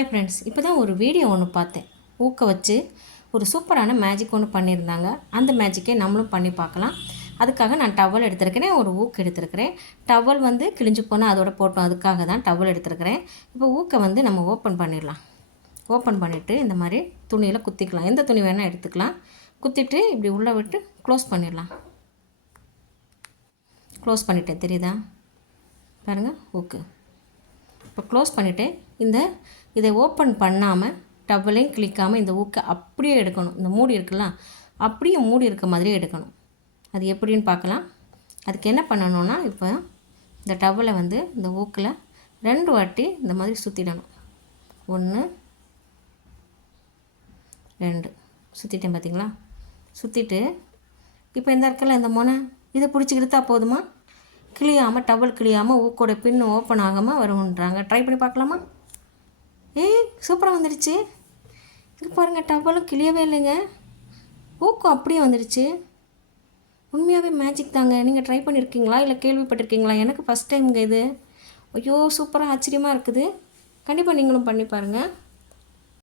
Hi friends, இப்போ தான் ஒரு வீடியோ ஒன்று பார்த்தேன். ஊக்க வச்சு ஒரு சூப்பரான மேஜிக் ஒன்று பண்ணியிருந்தாங்க. அந்த மேஜிக்கை நம்மளும் பண்ணி பார்க்கலாம். அதுக்காக நான் டவல் எடுத்துருக்கிறேன், ஒரு ஊக்கு எடுத்துருக்கிறேன். டவல் வந்து கிழிஞ்சு போனால் அதோட போட்டோம், அதுக்காக தான் டவல் எடுத்துருக்கிறேன். இப்போ ஊக்கை வந்து நம்ம ஓப்பன் பண்ணிடலாம். ஓப்பன் பண்ணிவிட்டு இந்த மாதிரி துணியில் குத்திக்கலாம். எந்த துணி வேணால் எடுத்துக்கலாம். குத்திட்டு இப்படி உள்ளே விட்டு க்ளோஸ் பண்ணிடலாம். க்ளோஸ் பண்ணிட்டேன், தெரியுதா? பாருங்கள், ஊக்கு இப்போ க்ளோஸ் பண்ணிவிட்டு இதை ஓப்பன் பண்ணாமல் டவலையும் கிளிக்காமல் இந்த ஊக்கை அப்படியே எடுக்கணும். இந்த மூடி இருக்குல்ல, அப்படியே மூடி இருக்க மாதிரியே எடுக்கணும். அது எப்படின்னு பார்க்கலாம். அதுக்கு என்ன பண்ணணுன்னா, இப்போ இந்த டவலை வந்து இந்த ஊக்கில் 2 வாட்டி இந்த மாதிரி சுற்றிடணும். 1 2 சுற்றிட்டேன், பார்த்தீங்களா? சுற்றிட்டு இப்போ இந்த இடத்துல இந்த மொனை இதை பிடிச்சிக்கிட்டு போதுமா? கிளியாமல், டவல் கிளியாமல், ஊக்கோட பின் ஓப்பன் ஆகாமல் வரும்ன்றாங்க. ட்ரை பண்ணி பார்க்கலாமா? சூப்பராக வந்துடுச்சு. இது பாருங்கள், டவலும் கிளியவே இல்லைங்க, ஊக்கம் அப்படியே வந்துடுச்சு. உண்மையாகவே மேஜிக் தாங்க. நீங்கள் ட்ரை பண்ணியிருக்கீங்களா இல்லை கேள்விப்பட்டிருக்கீங்களா? எனக்கு ஃபஸ்ட் டைமுங்க இது. ஐயோ, சூப்பராக ஆச்சரியமாக இருக்குது. கண்டிப்பாக நீங்களும் பண்ணி பாருங்கள்.